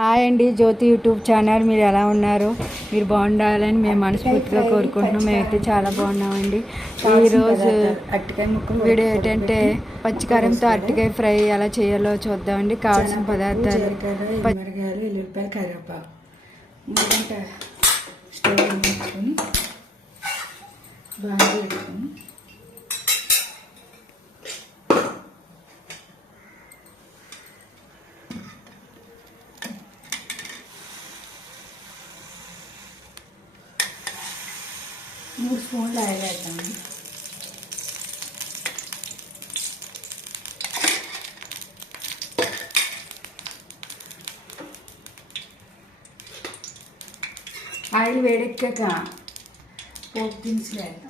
Hi అండి, జ్యోతి YouTube channel. మీరు ఎలా ఉన్నారు? మీరు బాగుండాలని మేము మనస్ఫూర్తిగా కోరుకుంటున్నాం. మేమైతే చాలా బాగున్నామండి. ఈరోజు వీడియో ఏంటంటే పచ్చికారంతో అరటికాయ ఫ్రై ఎలా చేయాలో చూద్దామండి. కావాల్సిన పదార్థాలు మిరగాయలు, ఎల్లుల్లిపాయ, కరివేపాకు. ముందంటే స్టవ్ పెట్టుకొని బాగా పెట్టుకొని మూడు స్పూన్లు ఆయిల్ వేద్దామండి. ఆయిల్ వేడెక్కాక పోపు దినుసులు వేద్దాం.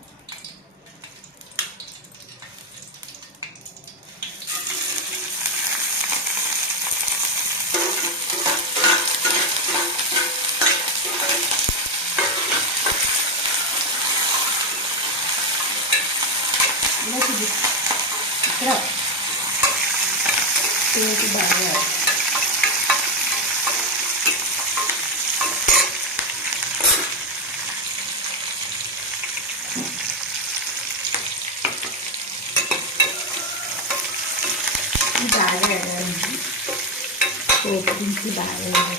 ఇక్కడ పోపు బాగా వేయాలండి. పోపు దినుసులు బాగా వేయాలి.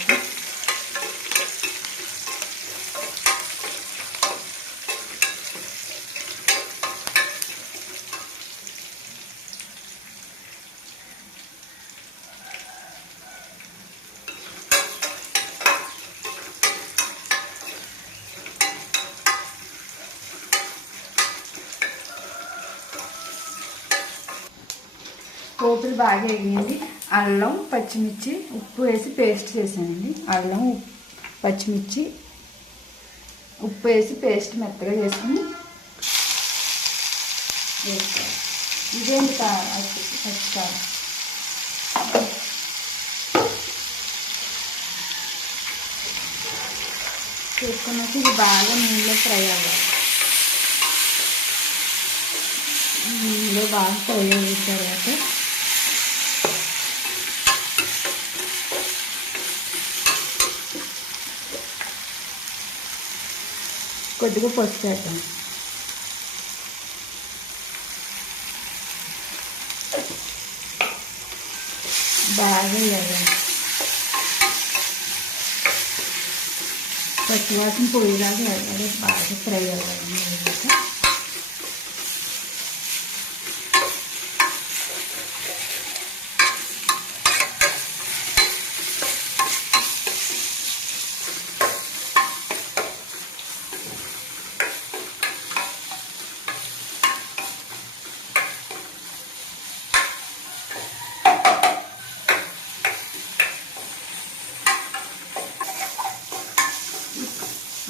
పోపులు బాగా వేయండి. అల్లం, పచ్చిమిర్చి, ఉప్పు వేసి పేస్ట్ చేశానండి. అల్లం, పచ్చిమిర్చి, ఉప్పు వేసి పేస్ట్ మెత్తగా చేసుకుని వేసుకోవాలి. ఇదేంటి పచ్చికారం చేసుకున్నాక ఇది బాగా నూనెలో ఫ్రై అవ్వాలి. నూనెలో బాగా ఫ్రై అయిన తర్వాత కొద్దిగా పసుపు వేద్దాం. బాగా వేయాలి. పచ్చివాసన పోయేలాగా వేయాలి. బాగా ఫ్రై అవ్వాలి.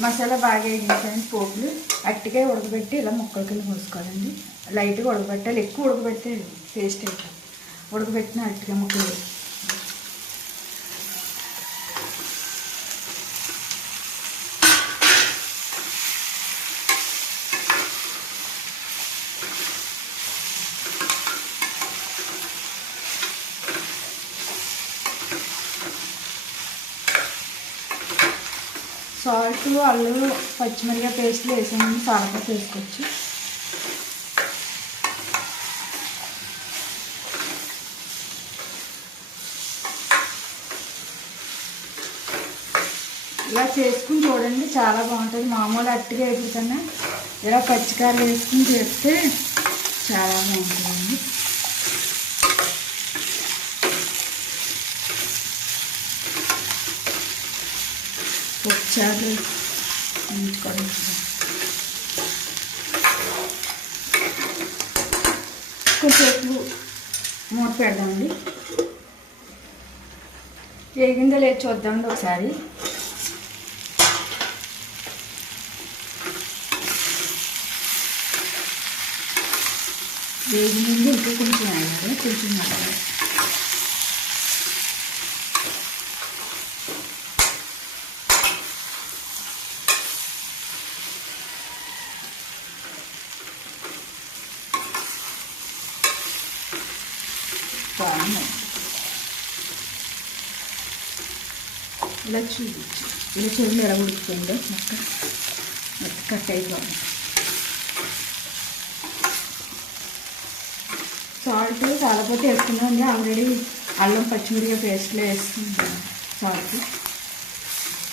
మసాలా బాగా వేయించాలి. పోపులు అట్టికాయ ఉడకబెట్టి ఇలా ముక్కల కింద కోసుకోవాలండి. లైట్గా ఉడకబెట్టాలి. ఎక్కువ ఉడకబెడితే టేస్ట్ అవుతుంది. ఉడకబెట్టిన అట్టికాయ ముక్కలు సాల్ట్, అల్లం, పచ్చిమిరపకాయ పేస్ట్లు వేసాము. సాల్ట్ వేసుకోవచ్చు. ఇలా చేసుకుని చూడండి, చాలా బాగుంటుంది. మామూలు అట్టిగా వేసుకున్నా ఇలా పచ్చికాయలు వేసుకుని చేస్తే చాలా బాగుంటుందండి. ఒకసారి ఉంచుకోవడం కొంచెంసేపు మూత పెడదామండి. వేగిందో లేదు చూద్దామండి ఒకసారి. వేగింది. ఇంకా కొంచెం వేయాలి. కొంచెం వేయాలి. ఇలా చూపించు, ఇలా చూడండి ఎలా ఉడుకుతుందో మొక్క కట్ అయిపోయింది. సాల్ట్ చాలాపోతే వేసుకున్నామండి, ఆల్రెడీ అల్లం పచ్చిమిరపకాయ పేస్ట్లో వేసుకున్నాను. సాల్ట్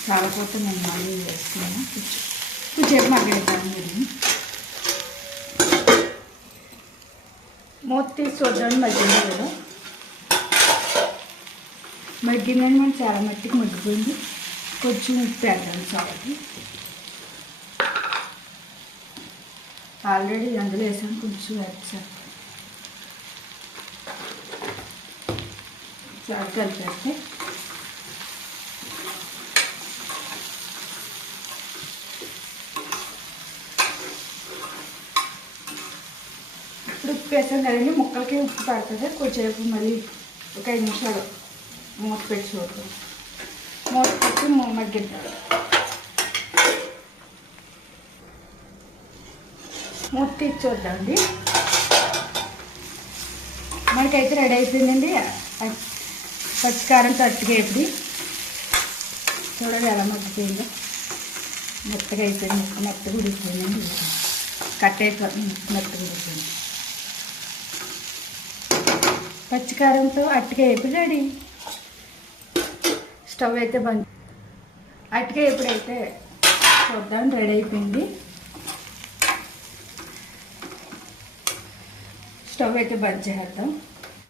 చాలాపోతే నేను మళ్ళీ వేసుకున్నాను. కొంచెంసేపు మగ్గనిద్దాం. మీరు మూత తీసి చూద్దాం మగ్గింది కదా. మగ్గిందని మనం చాలా మట్టికి మగ్గిపోయింది. కొంచెం ఉప్పు వేద్దాం చాలకి. ఆల్రెడీ అందులో వేసాను, కొంచెం వేసాను. చాలా కలిపేస్తే ఇప్పుడు ఉప్పు వేసాం కదండి, ముక్కలకి ఉప్పు పడుతుంది. కొంచెంసేపు మళ్ళీ ఒక 5 నిమిషాలు మూత పెట్టి చూద్దాం. మూత పెట్టి మగ్గిద్దాం. మూత తీసి చూద్దామండి. మనకైతే రెడీ అయిపోయిందండి పచ్చికారంతో అట్టుకేపుడి. చూడండి ఎలా మగ్గిపోయిందో. మెత్తగా అయిపోయింది, మెత్తగా ఉడికిపోయిందండి. కట్ అయిపోయింది, మెత్తగా ఉడికిపోయింది. పచ్చికారంతో అట్టుకాయ ఎప్పుడు రెడీ. స్టవ్ అయితే బంద్. అట్టుకాయ ఎప్పుడైతే చూద్దాం, రెడీ అయిపోయింది. స్టవ్ అయితే బంద్ చేద్దాం.